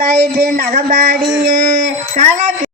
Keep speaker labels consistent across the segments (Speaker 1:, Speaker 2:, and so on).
Speaker 1: செம்பைப்பின் அகம்பாடியே கலக்கு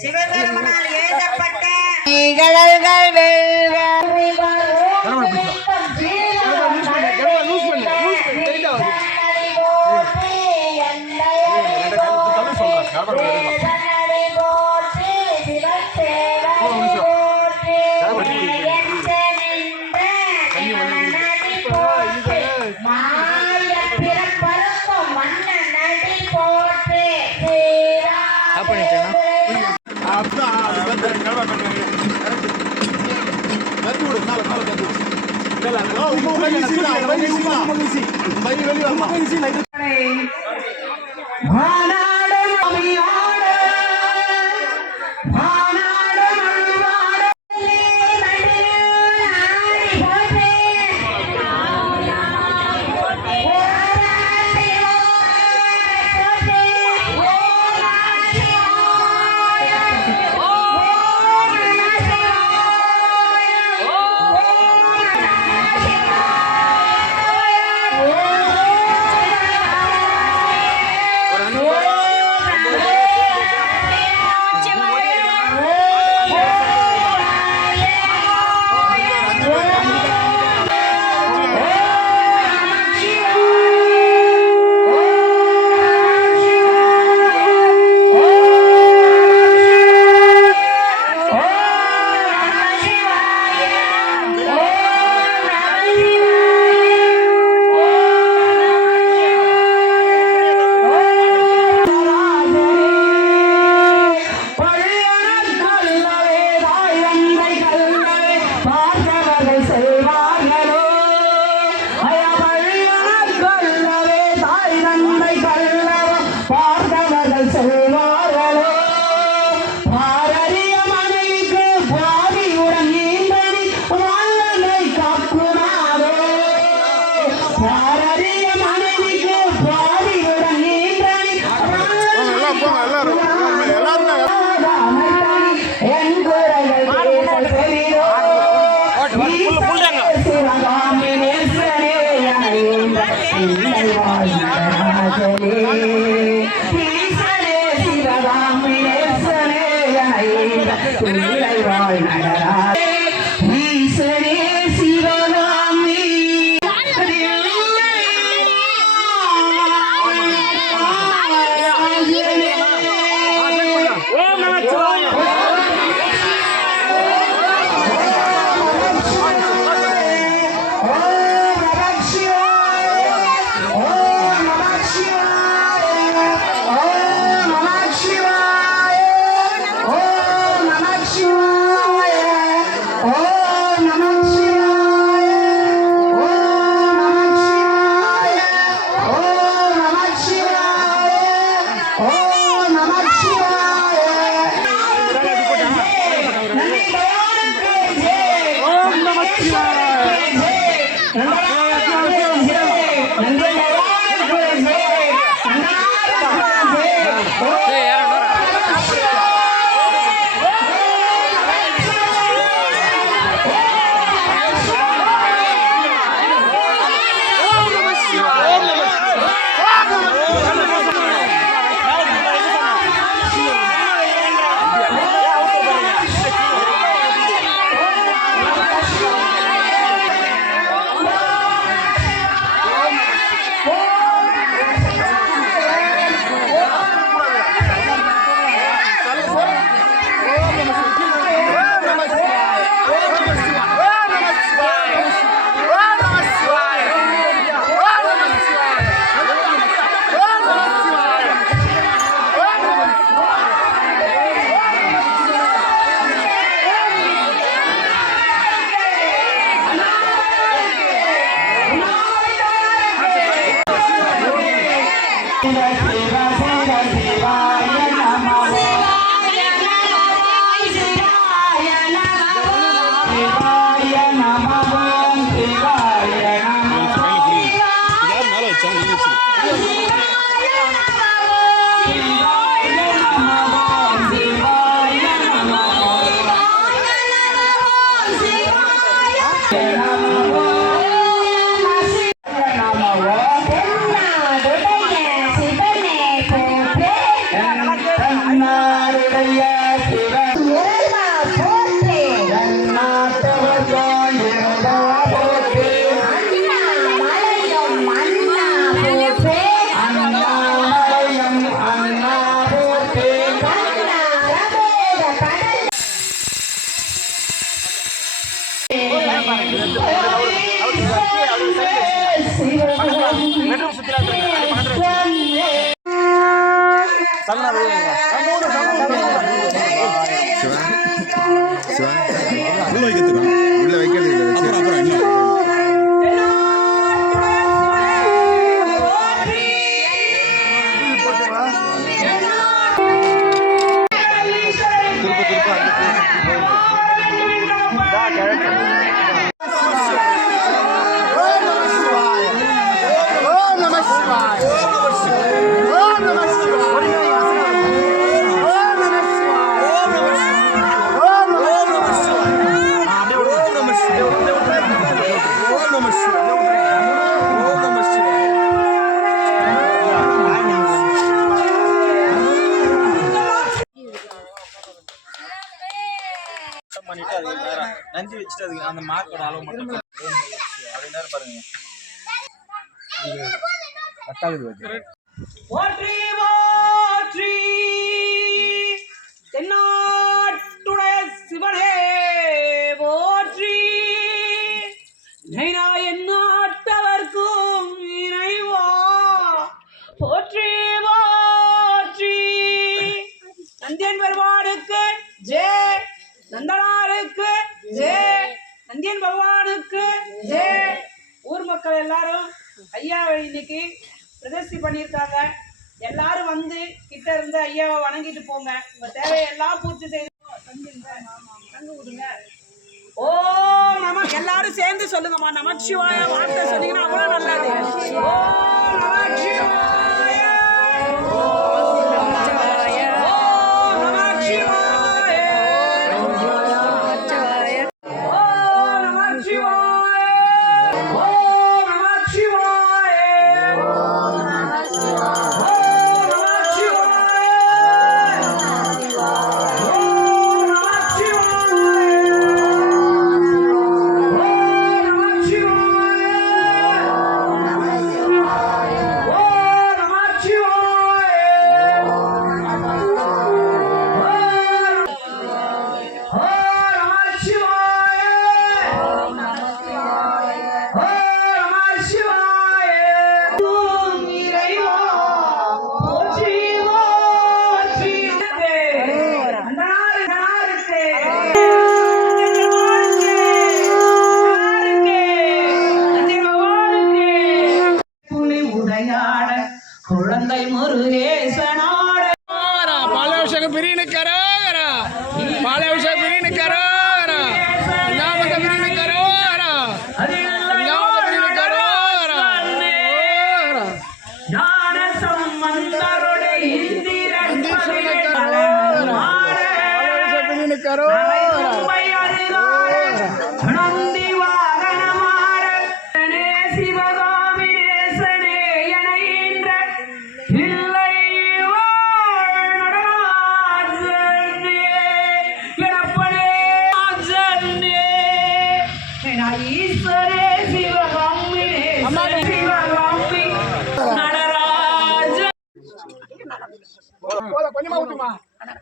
Speaker 1: சிவபெருமனால்
Speaker 2: எழுதப்பட்ட நிகழ்கள் வெல்வ
Speaker 3: 意思啦，唔
Speaker 2: 好意思，唔好意思，唔意思，Oh! 加油加油 சிவா சிவா
Speaker 3: உள்ள
Speaker 4: வைக்கிறதுக்கா பண்ணிட்டு அது நேரம் நஞ்சு வச்சுட்டு அதுக்கு அந்த மார்க்கோட அளவு மட்டும் அது நேரம் பாருங்க.
Speaker 5: தென்னாட்டுடைய ஐயாவை இன்னைக்கு பிரதிஷ்டி பண்ணியிருக்காங்க. எல்லாரும் வந்து கிட்ட இருந்து ஐயாவை வணங்கிட்டு போங்க. உங்க தேவையெல்லாம் பூர்த்தி செய்து விடுங்க ஓ நம எல்லாரும் சேர்ந்து சொல்லுங்கம்மா. நமச்சிவாய வார்த்தை சொன்னீங்கன்னா அவ்வளவு நல்லது. ஓ நமச்சிவாய
Speaker 2: பாலாபிஷேக பிரியினு கரோகரா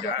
Speaker 6: ரெண்டு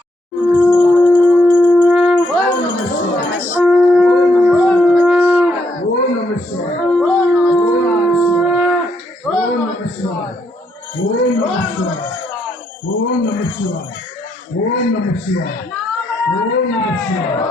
Speaker 5: we're going Gracias. Gracias.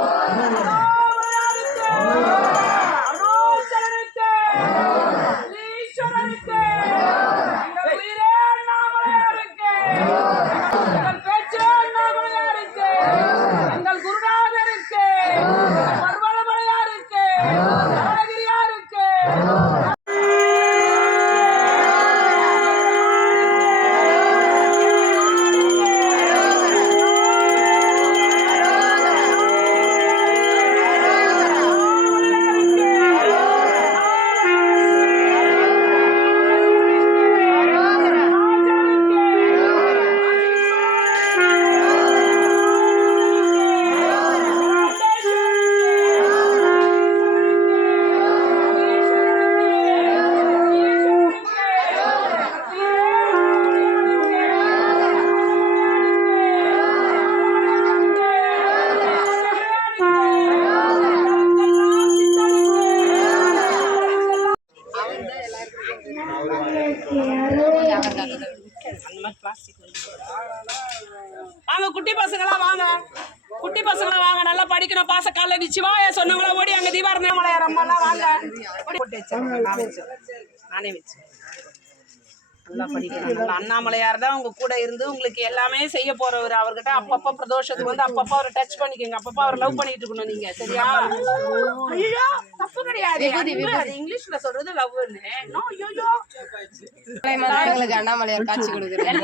Speaker 5: நமச்சிவாய சொன்னவங்கள ஓடி அங்க தீபாரண மலையார் அம்மாலாம் வாங்க ஓடி போட்டு வச்சிருங்க. நான் வச்சேன். நானே வச்சேன். நல்லா படிக்கணும் நல்லா அண்ணாமலையார் தான் உங்க கூட இருந்து உங்களுக்கு எல்லாமே செய்ய போறவர். அவர்கிட்ட அப்பப்ப பிரதோஷத்துக்கு வந்து அப்பப்ப அவரை டச் பண்ணிக்கோங்க. அப்பப்ப அவர் லவ் பண்ணிட்டு இருக்கணும் நீங்க. சரியா? ஐயோ தப்பு கிடையாது. அது இங்கிலீஷ்ல சொல்றது லவ்னு ஐயோ
Speaker 7: எங்களுக்கு அண்ணாமலையார் காட்சி கொடுக்குறாரு